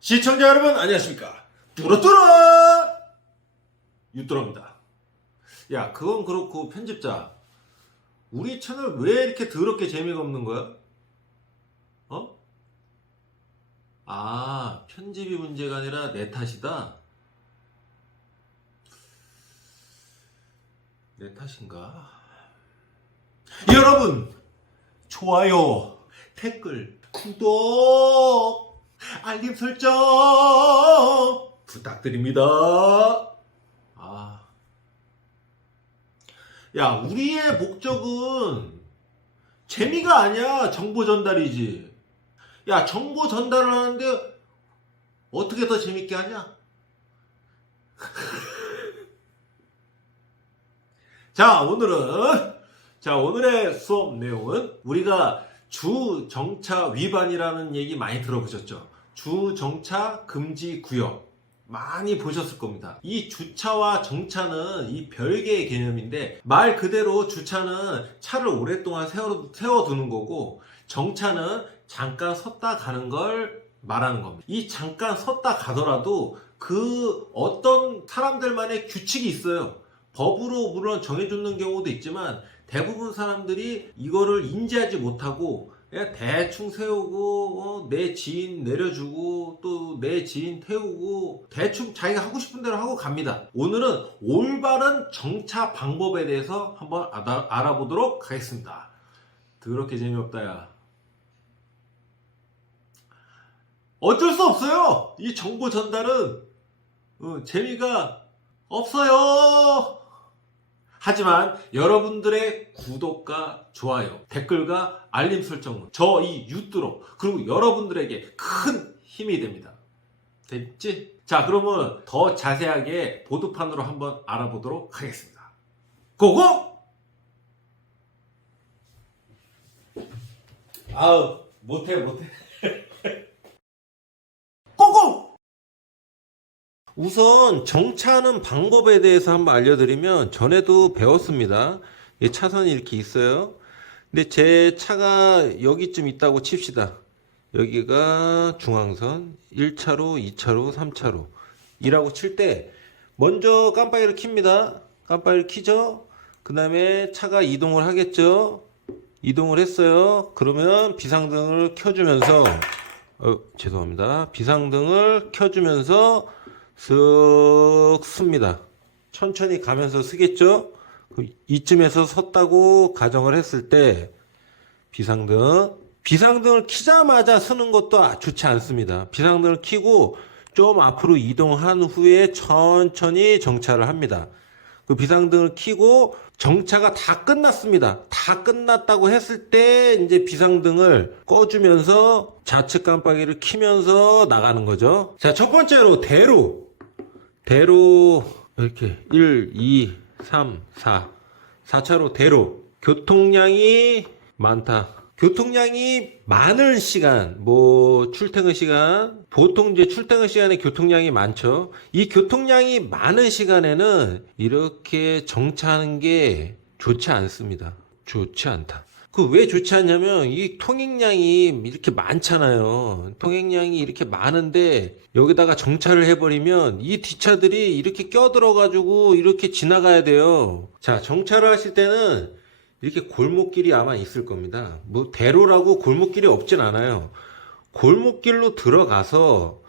시청자 여러분 안녕하십니까? 뚜러뚜러 유뚜러입니다. 야, 그건 그렇고 편집자, 우리 채널 왜 이렇게 더럽게 재미가 없는 거야? 어? 아, 편집이 문제가 아니라 내 탓이다? 내 탓인가? 여러분, 좋아요, 댓글, 구독, 알림 설정 부탁드립니다. 야, 우리의 목적은 재미가 아니야. 정보 전달이지. 야, 정보 전달을 하는데 어떻게 더 재밌게 하냐? 오늘의 수업 내용은 우리가 주정차 위반이라는 얘기 많이 들어보셨죠? 주정차 금지 구역 많이 보셨을 겁니다. 이 주차와 정차는 이 별개의 개념인데, 말 그대로 주차는 차를 오랫동안 세워두는 거고, 정차는 잠깐 섰다 가는 걸 말하는 겁니다. 이 잠깐 섰다 가더라도 그 어떤 사람들만의 규칙이 있어요. 법으로 물론 정해주는 경우도 있지만 대부분 사람들이 이거를 인지하지 못하고 그냥 대충 세우고 내 지인 내려주고 또 내 지인 태우고 대충 자기가 하고 싶은 대로 하고 갑니다. 오늘은 올바른 정차 방법에 대해서 한번 알아보도록 하겠습니다. 더럽게 재미없다 야. 어쩔 수 없어요. 이 정보 전달은 재미가 없어요. 하지만 여러분들의 구독과 좋아요, 댓글과 알림 설정은 저 이 유튜브 그리고 여러분들에게 큰 힘이 됩니다. 됐지? 자, 그러면 더 자세하게 보드판으로 한번 알아보도록 하겠습니다. 고고! 아우, 못해. 고고! 우선 정차하는 방법에 대해서 한번 알려드리면, 전에도 배웠습니다. 이 차선이 이렇게 있어요. 근데 제 차가 여기쯤 있다고 칩시다. 여기가 중앙선 1차로, 2차로, 3차로 이라고 칠 때 먼저 깜빡이를 켭니다. 깜빡이를 켜죠. 그 다음에 차가 이동을 하겠죠. 이동을 했어요. 그러면 비상등을 켜주면서 죄송합니다. 비상등을 켜주면서 쓱 씁니다. 천천히 가면서 쓰겠죠. 이쯤에서 섰다고 가정을 했을 때 비상등을 켜자마자 쓰는 것도 좋지 않습니다. 비상등을 켜고 좀 앞으로 이동한 후에 천천히 정차를 합니다. 그 비상등을 켜고 정차가 다 끝났습니다. 다 끝났다고 했을 때 이제 비상등을 꺼주면서 좌측 깜빡이를 켜면서 나가는 거죠. 자, 첫 번째로 대로 이렇게 1, 2, 3, 4 4차로 대로. 교통량이 많다. 교통량이 많은 시간, 출퇴근 시간, 보통 이제 출퇴근 시간에 교통량이 많죠. 이 교통량이 많은 시간에는 이렇게 정차하는 게 좋지 않습니다. 좋지 않다. 왜 좋지 않냐면, 이 통행량이 이렇게 많잖아요. 통행량이 이렇게 많은데, 여기다가 정차를 해버리면, 이 뒷차들이 이렇게 껴들어가지고, 이렇게 지나가야 돼요. 자, 정차를 하실 때는, 이렇게 골목길이 아마 있을 겁니다. 대로라고 골목길이 없진 않아요. 골목길로 들어가서,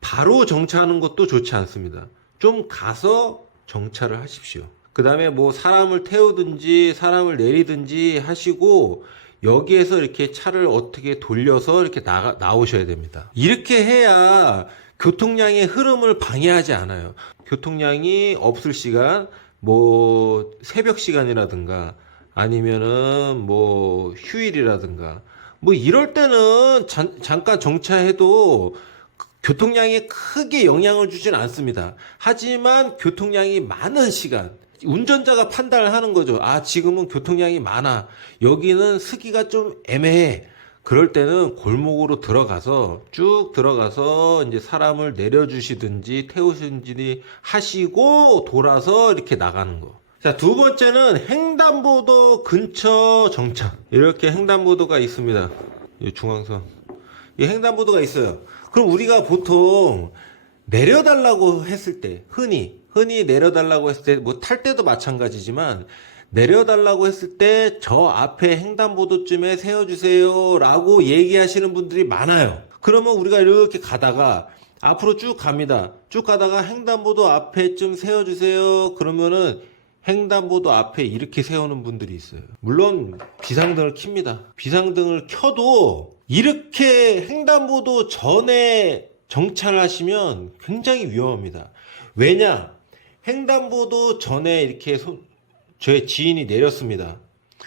바로 정차하는 것도 좋지 않습니다. 좀 가서 정차를 하십시오. 그 다음에 사람을 태우든지 사람을 내리든지 하시고, 여기에서 이렇게 차를 어떻게 돌려서 이렇게 나오셔야 됩니다. 이렇게 해야 교통량의 흐름을 방해하지 않아요. 교통량이 없을 시간, 새벽 시간이라든가 아니면은 휴일이라든가 이럴 때는 잠깐 정차해도 교통량에 크게 영향을 주진 않습니다. 하지만 교통량이 많은 시간, 운전자가 판단을 하는 거죠. 지금은 교통량이 많아. 여기는 서기가 좀 애매해. 그럴 때는 골목으로 쭉 들어가서 이제 사람을 내려주시든지 태우시든지 하시고 돌아서 이렇게 나가는 거. 자, 두 번째는 횡단보도 근처 정차. 이렇게 횡단보도가 있습니다. 이 중앙선. 이 횡단보도가 있어요. 그럼 우리가 보통 내려달라고 했을 때, 흔히 내려달라고 했을 때, 뭐 탈 때도 마찬가지지만, 내려달라고 했을 때 저 앞에 횡단보도쯤에 세워주세요 라고 얘기하시는 분들이 많아요. 그러면 우리가 이렇게 가다가 앞으로 쭉 갑니다. 쭉 가다가 횡단보도 앞에쯤 세워주세요. 그러면은 횡단보도 앞에 이렇게 세우는 분들이 있어요. 물론 비상등을 켭니다. 비상등을 켜도 이렇게 횡단보도 전에 정차하시면 굉장히 위험합니다. 왜냐? 횡단보도 전에 이렇게 저의 지인이 내렸습니다.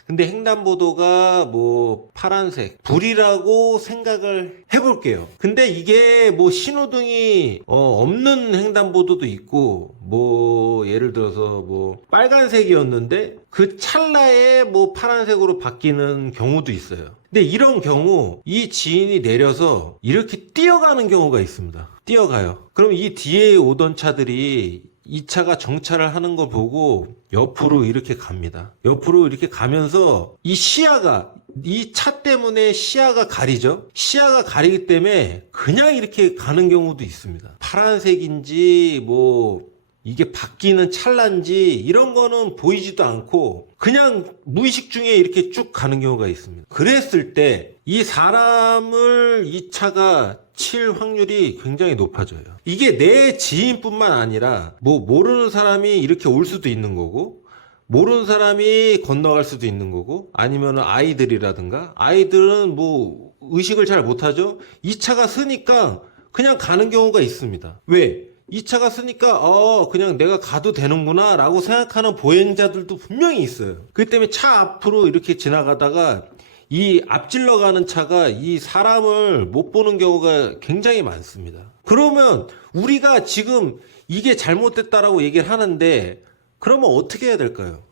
근데 횡단보도가 뭐 파란색 불이라고 생각을 해볼게요. 근데 이게 뭐 신호등이 없는 횡단보도도 있고, 뭐 예를 들어서 뭐 빨간색이었는데 그 찰나에 뭐 파란색으로 바뀌는 경우도 있어요. 근데 이런 경우 이 지인이 내려서 이렇게 뛰어가는 경우가 있습니다. 뛰어가요. 그럼 이 뒤에 오던 차들이 이 차가 정차를 하는 거 보고 옆으로 이렇게 갑니다. 옆으로 이렇게 가면서 이 시야가, 이 차 때문에 시야가 가리죠. 시야가 가리기 때문에 그냥 이렇게 가는 경우도 있습니다. 파란색인지 뭐 이게 바뀌는 찰나인지 이런 거는 보이지도 않고 그냥 무의식 중에 이렇게 쭉 가는 경우가 있습니다. 그랬을 때 이 사람을 이 차가 칠 확률이 굉장히 높아져요. 이게 내 지인뿐만 아니라 뭐 모르는 사람이 이렇게 올 수도 있는 거고, 모르는 사람이 건너갈 수도 있는 거고, 아니면 아이들이라든가, 아이들은 뭐 의식을 잘 못하죠. 이 차가 쓰니까 그냥 가는 경우가 있습니다. 왜? 이 차가 쓰니까 그냥 내가 가도 되는구나 라고 생각하는 보행자들도 분명히 있어요. 그렇기 때문에 차 앞으로 이렇게 지나가다가 이 앞질러 가는 차가 이 사람을 못 보는 경우가 굉장히 많습니다. 그러면 우리가 지금 이게 잘못됐다라고 얘기를 하는데 그러면 어떻게 해야 될까요?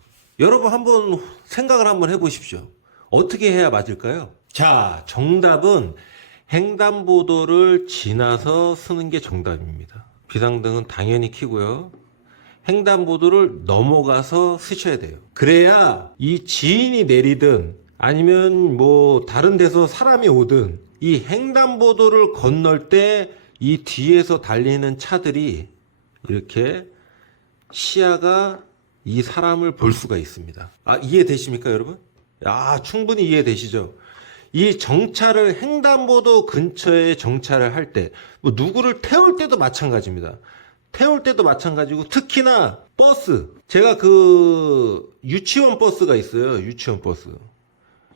여러분 한번 생각을 한번 해보십시오. 어떻게 해야 맞을까요? 자, 정답은 횡단보도를 지나서 쓰는 게 정답입니다. 비상등은 당연히 켜고요. 횡단보도를 넘어가서 쓰셔야 돼요. 그래야 이 지인이 내리든 아니면 뭐 다른 데서 사람이 오든 이 횡단보도를 건널 때 이 뒤에서 달리는 차들이 이렇게 시야가 이 사람을 볼 수가 있습니다. 이해되십니까, 여러분? 충분히 이해되시죠? 이 정차를 횡단보도 근처에 정차를 할 때, 뭐 누구를 태울 때도 마찬가지입니다. 태울 때도 마찬가지고 특히나 버스. 제가 그 유치원 버스가 있어요. 유치원 버스.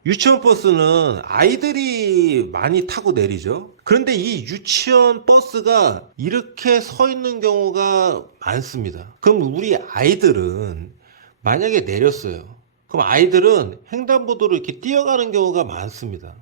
유치원 버스는 아이들이 많이 타고 내리죠. 그런데 이 유치원 버스가 이렇게 서 있는 경우가 많습니다. 그럼 우리 아이들은 만약에 내렸어요. 그럼 아이들은 횡단보도로 이렇게 뛰어가는 경우가 많습니다.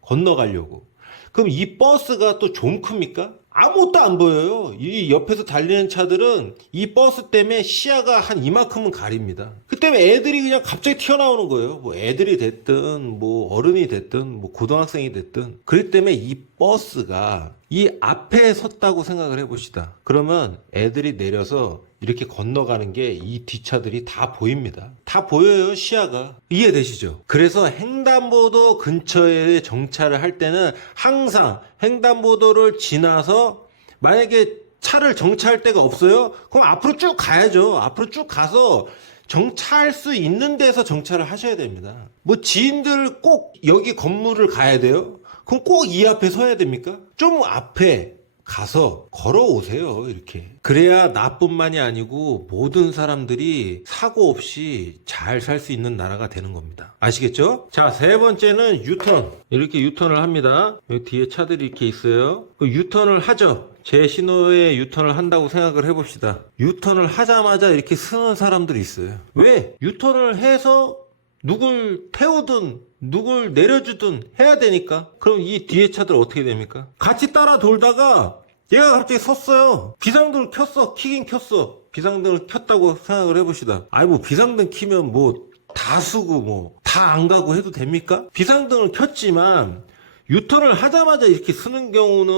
건너가려고. 그럼 이 버스가 또 좀 큽니까? 아무것도 안 보여요. 이 옆에서 달리는 차들은 이 버스 때문에 시야가 한 이만큼은 가립니다. 그 때문에 애들이 그냥 갑자기 튀어나오는 거예요. 뭐 애들이 됐든 뭐 어른이 됐든 뭐 고등학생이 됐든. 그렇기 때문에 이 버스가 이 앞에 섰다고 생각을 해봅시다. 그러면 애들이 내려서 이렇게 건너가는 게 이 뒷차들이 다 보입니다. 다 보여요, 시야가. 이해되시죠? 그래서 횡단보도 근처에 정차를 할 때는 항상 횡단보도를 지나서 만약에 차를 정차할 데가 없어요? 그럼 앞으로 쭉 가야죠. 앞으로 쭉 가서 정차할 수 있는 데서 정차를 하셔야 됩니다. 뭐 지인들 꼭 여기 건물을 가야 돼요? 그럼 꼭 이 앞에 서야 됩니까? 좀 앞에 가서 걸어오세요. 이렇게. 그래야 나뿐만이 아니고 모든 사람들이 사고 없이 잘 살 수 있는 나라가 되는 겁니다. 아시겠죠? 자, 세 번째는 유턴. 이렇게 유턴을 합니다. 여기 뒤에 차들이 이렇게 있어요. 유턴을 하죠. 제 신호에 유턴을 한다고 생각을 해봅시다. 유턴을 하자마자 이렇게 쓰는 사람들이 있어요. 왜? 유턴을 해서 누굴 태우든 누굴 내려주든 해야 되니까. 그럼 이 뒤에 차들 어떻게 됩니까? 같이 따라 돌다가 얘가 갑자기 섰어요. 비상등을 켰어. 키긴 켰어. 비상등을 켰다고 생각을 해봅시다. 뭐 비상등 키면 뭐 다 쓰고 뭐 다 안 가고 해도 됩니까? 비상등을 켰지만 유턴을 하자마자 이렇게 쓰는 경우는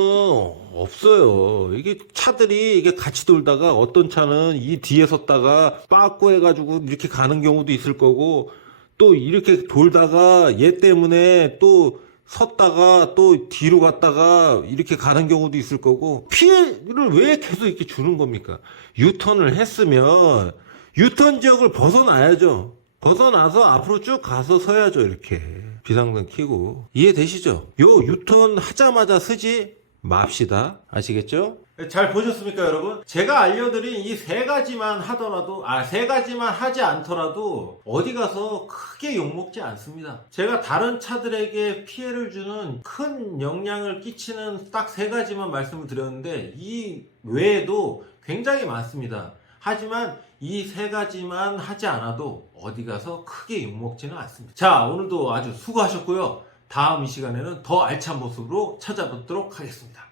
없어요. 이게 차들이 이게 같이 돌다가 어떤 차는 이 뒤에 섰다가 빠꾸 해가지고 이렇게 가는 경우도 있을 거고, 또 이렇게 돌다가 얘 때문에 또 섰다가 또 뒤로 갔다가 이렇게 가는 경우도 있을 거고, 피해를 왜 계속 이렇게 주는 겁니까? 유턴을 했으면 유턴 지역을 벗어나야죠. 벗어나서 앞으로 쭉 가서 서야죠. 이렇게 비상등 켜고. 이해되시죠? 요 유턴 하자마자 서지 맙시다. 아시겠죠? 잘 보셨습니까, 여러분? 제가 알려드린 이 세 가지만 하더라도, 세 가지만 하지 않더라도 어디 가서 크게 욕먹지 않습니다. 제가 다른 차들에게 피해를 주는 큰 영향을 끼치는 딱 세 가지만 말씀을 드렸는데, 이 외에도 굉장히 많습니다. 하지만 이 세 가지만 하지 않아도 어디 가서 크게 욕먹지는 않습니다. 자, 오늘도 아주 수고하셨고요. 다음 이 시간에는 더 알찬 모습으로 찾아뵙도록 하겠습니다.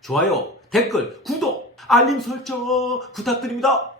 좋아요, 댓글, 구독, 알림 설정 부탁드립니다.